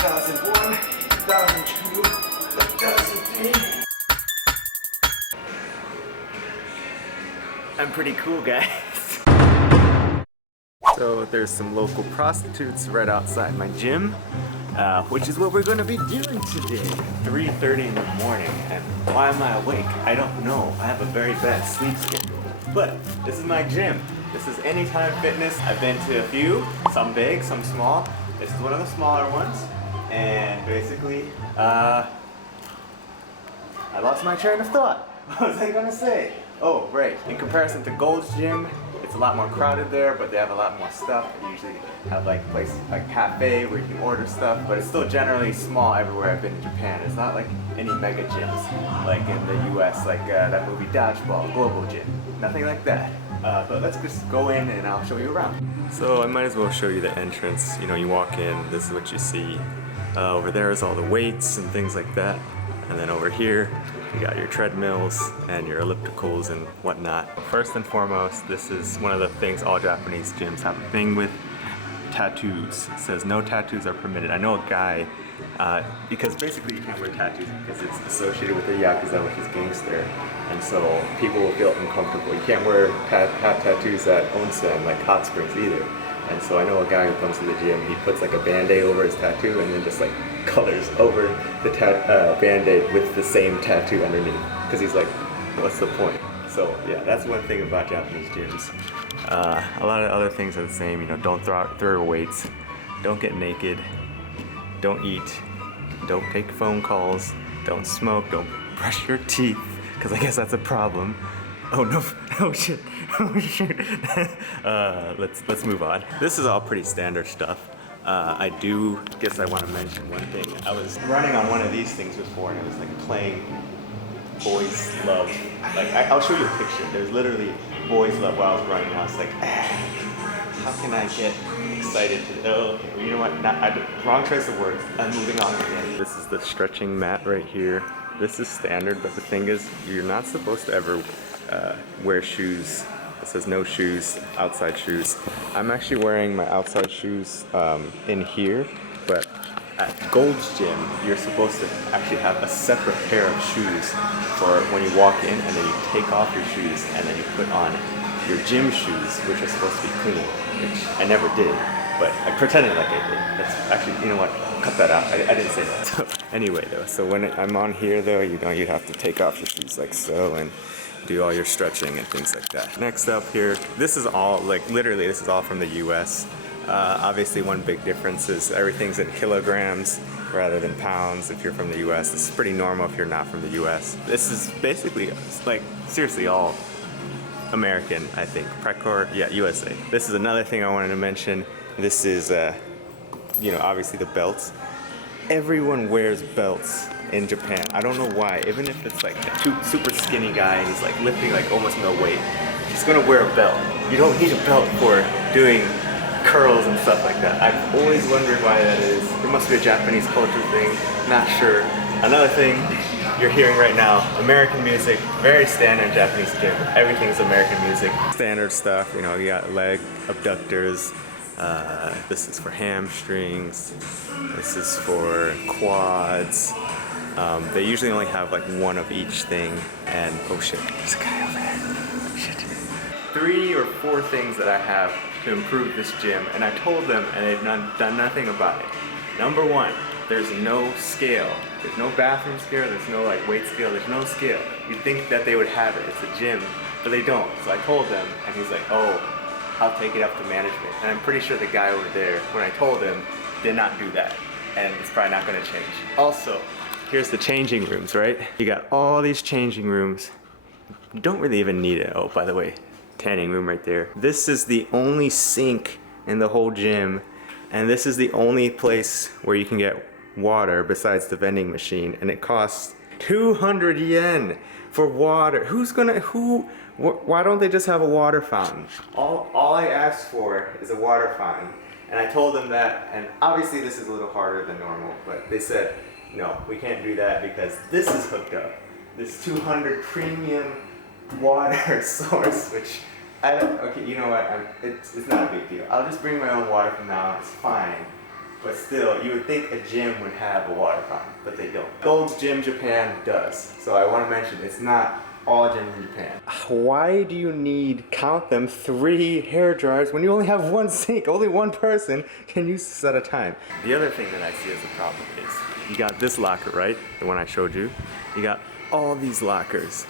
2001, 2002, 2003. I'm pretty cool, guys. So there's some local prostitutes right outside my gym, which is what we're gonna be doing today. 3:30 in the morning, and why am I awake? I don't know. I have a very bad sleep schedule. But this is my gym. This is Anytime Fitness. I've been to a few, some big, some small. This is one of the smaller ones. And basically, I lost my train of thought. What was I gonna say? Oh, right. In comparison to Gold's Gym, it's a lot more crowded there, but they have a lot more stuff. They usually have like places like cafe where you can order stuff, but it's still generally small everywhere I've been in Japan. It's not like any mega gyms like in the US, like that movie Dodgeball, Global Gym. Nothing like that. But let's just go in and I'll show you around. So I might as well show you the entrance. You know, you walk in, this is what you see. Over there is all the weights and things like that. And then over here, you got your treadmills and your ellipticals and whatnot. First and foremost, this is one of the things all Japanese gyms have a thing with. Tattoos. It says no tattoos are permitted. I know a guy, because basically you can't wear tattoos because it's associated with the Yakuza, which is gangster. And so people will feel uncomfortable. You can't have tattoos at onsen, like hot springs either. And so I know a guy who comes to the gym, he puts like a band-aid over his tattoo and then just like colors over the band-aid with the same tattoo underneath. Because he's like, what's the point? So yeah, that's one thing about Japanese gyms. A lot of other things are the same, you know, don't throw your weights, don't get naked, don't eat, don't take phone calls, don't smoke, don't brush your teeth, because I guess that's a problem. Oh no, oh shit, oh shit. Let's move on. This is all pretty standard stuff. I guess I want to mention one thing. I was running on one of these things before and it was like playing Boys Love. Like, I'll show you a picture. There's literally Boys Love while I was running. I was like, how can I get excited to, oh, okay, you know what, wrong choice of words. I'm moving on again. This is the stretching mat right here. This is standard, but the thing is, you're not supposed to ever wear shoes. It says no shoes, outside shoes. I'm actually wearing my outside shoes in here, but at Gold's Gym, you're supposed to actually have a separate pair of shoes for when you walk in, and then you take off your shoes and then you put on your gym shoes, which are supposed to be clean, which I never did, but I pretended like I did. That's actually, you know what, cut that out. I didn't say that. So anyway though, so when I'm on here though, you know, you have to take off your shoes like so and do all your stretching and things like that. Next up here, this is all, like literally this is all from the US. Obviously one big difference is everything's in kilograms rather than pounds if you're from the US. This is pretty normal if you're not from the US. This is basically, like, seriously all American, I think. Precor, yeah, USA. This is another thing I wanted to mention. This is, you know, obviously the belts. Everyone wears belts in Japan. I don't know why. Even if it's like a super skinny guy and he's like lifting like almost no weight, he's gonna wear a belt. You don't need a belt for doing curls and stuff like that. I've always wondered why that is. It must be a Japanese culture thing. Not sure. Another thing you're hearing right now, American music, very standard Japanese gym. Everything's American music. Standard stuff, you know, you got leg abductors. This is for hamstrings. This is for quads. They usually only have like one of each thing. And oh shit, there's a guy over there. Oh shit. 3 or 4 things that I have to improve this gym, and I told them and they've done nothing about it. Number 1, there's no scale. There's no bathroom scale, there's no like weight scale, there's no scale. You'd think that they would have it, it's a gym, but they don't. So I told them, and he's like, oh, I'll take it up to management. And I'm pretty sure the guy over there, when I told him, did not do that. And it's probably not gonna change. Also, here's the changing rooms, right? You got all these changing rooms. You don't really even need it. Oh, by the way, tanning room right there. This is the only sink in the whole gym, and this is the only place where you can get water besides the vending machine, and it costs 200 yen for water. Why don't they just have a water fountain? All I asked for is a water fountain, and I told them that, and obviously this is a little harder than normal, but they said, no, we can't do that because this is hooked up. This 200 premium water source, which okay, you know what, it's not a big deal. I'll just bring my own water from now on, it's fine. But still, you would think a gym would have a water fountain, but they don't. Gold's Gym Japan does. So I want to mention, it's not all gyms in Japan. Why do you need, count them, 3 hair dryers when you only have 1 sink? Only 1 person can use this at a time. The other thing that I see as a problem is, you got this locker, right? The one I showed you. You got all these lockers.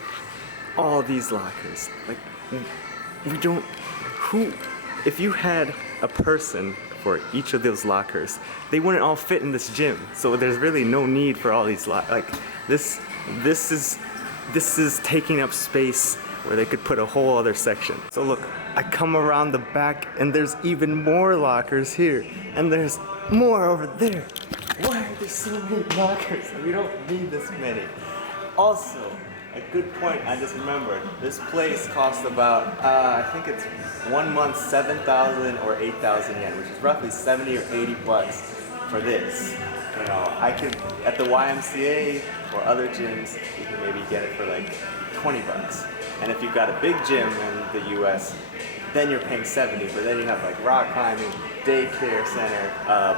All these lockers. Like, we don't, if you had a person for each of those lockers, they wouldn't all fit in this gym. So there's really no need for all these like this is taking up space where they could put a whole other section. So look, I come around the back and there's even more lockers here, and there's more over there. Why are there so many lockers? We don't need this many. Also, a good point I just remembered, this place cost about, I think it's 1 month 7,000 or 8,000 yen, which is roughly 70 or 80 bucks for this. You know, I could, at the YMCA or other gyms, you can maybe get it for like 20 bucks. And if you've got a big gym in the US, then you're paying 70, but then you have like rock climbing, daycare center,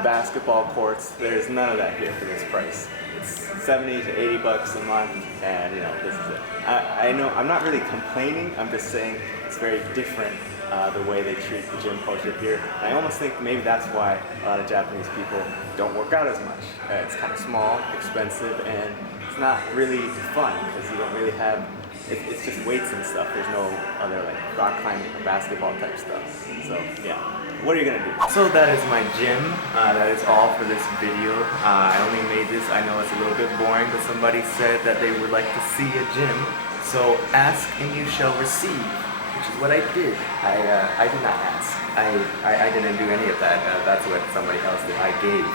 basketball courts. There's none of that here for this price. It's 70 to 80 bucks a month, and you know, this is it. I know, I'm not really complaining, I'm just saying it's very different the way they treat the gym culture here. And I almost think maybe that's why a lot of Japanese people don't work out as much. It's kind of small, expensive, and it's not really fun because you don't really have, it's just weights and stuff. There's no other like rock climbing or basketball type stuff. So yeah, what are you gonna do? So that is my gym. That is all for this video. I only made this, I know it's a little bit boring, but somebody said that they would like to see a gym. So ask and you shall receive, which is what I did. I did not ask. I didn't do any of that. That's what somebody else did. I gave.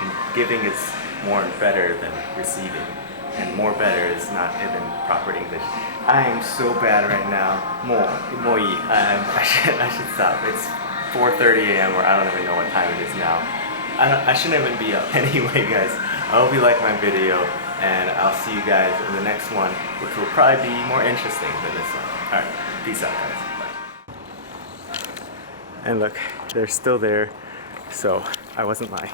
And giving is more better than receiving. And more better is not even proper English. I am so bad right now. I should stop. It's 4:30 a.m. or I don't even know what time it is now. I shouldn't even be up. Anyway guys, I hope you like my video, and I'll see you guys in the next one, which will probably be more interesting than this one. Alright, peace out guys. Bye. And look, they're still there, so I wasn't lying.